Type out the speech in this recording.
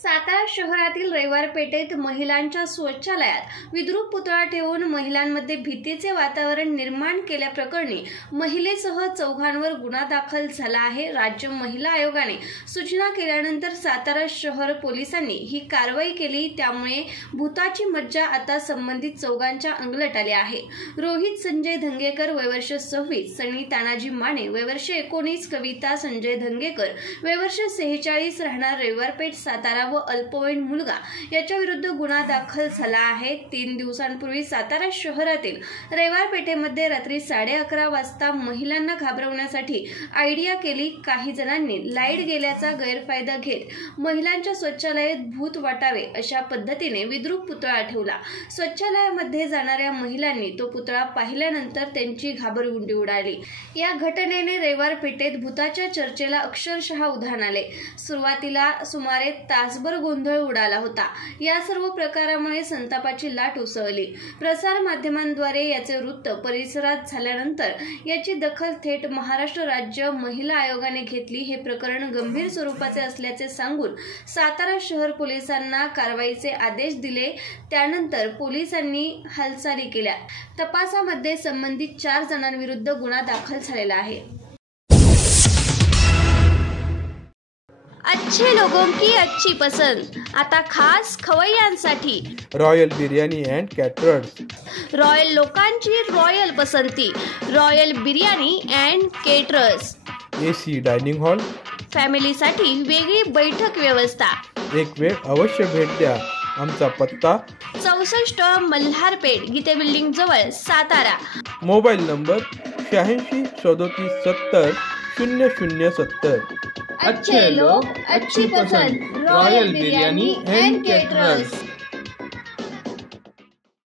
सातारा शहरातील रविवार पेठेत महिलांच्या शौचालयात विद्रूप पुतळा ठेवून महिलांमध्ये भीतीचे वातावरण निर्माण केल्याप्रकरणी महिलेसह चौघांवर गुन्हा दाखल झाला आहे। राज्य महिला आयोगाने सूचना केल्यानंतर सातारा शहर पोलिसांनी ही कारवाई केली। त्यामुळे भूताची मज्जा आता संबंधित चौघांच्या अंगलट आली आहे। रोहित संजय धंगेकर वय वर्ष 26, सनी तानाजी माने वय वर्ष 19, कविता संजय धंगेकर वय वर्ष 46 राहणार रविवार पेठ सातारा व अल्पवयीन मुलगा याच्या विरुद्ध गुन्हा दाखल झाला आहे। 3 दिवसांपूर्वी सातारा शहरातील रविवार पेठेमध्ये रात्री 11:30 वाजता महिलांना घाबरवण्यासाठी आयडिया केली। काही जणांनी लाईट गेल्याचा गैरफायदा घेत महिलांच्या शौचालयात भूत वाटावे अशा पद्धतीने विद्रूप पुतळा ठेवला। शौचालयामध्ये जाणाऱ्या महिलांनी तो पुतळा पाहिल्यानंतर त्यांची घाबरगुंडी उडाली। या घटनेने रविवार पेठेत भूताच्या चर्चेला अक्षरशः उधाण आले। सुरुवातीला सुमारे तासभर गोंधळ उडाला होता। या सर्व प्रकारामुळे संतापाची लाट उसळली। प्रसार माध्यमांद्वारे याचे वृत्त परिसरात झाल्यानंतर याची दखल थेट महाराष्ट्र राज्य महिला आयोगाने घेतली। हे प्रकरण गंभीर स्वरूपाचे असल्याचे सांगून सातारा शहर पोलिसांना कारवाईचे आदेश दिले। त्यानंतर पोलिसांनी हालचाली केल्या। तपासामध्ये संबंधित 4 जणांविरुद्ध गुन्हा दाखल झालेला आहे। अच्छे लोगों की अच्छी पसंद आता खास खवय्यांसाठी royal biryani and caterers. Royal लोकांची रॉयल पसंती royal biryani and caterers. AC dining hall, फॅमिलीसाठी वेगळी बैठक व्यवस्था। एक वेळ अवश्य भेट द्या। आमचा पत्ता 64 मल्हारपेठ गीते बिल्डिंग जवळ सातारा। Mobile number 86 37 70 0070। अच्छे लोग अच्छी पसंद रॉयल बिर्याणी एंड केटरर्स।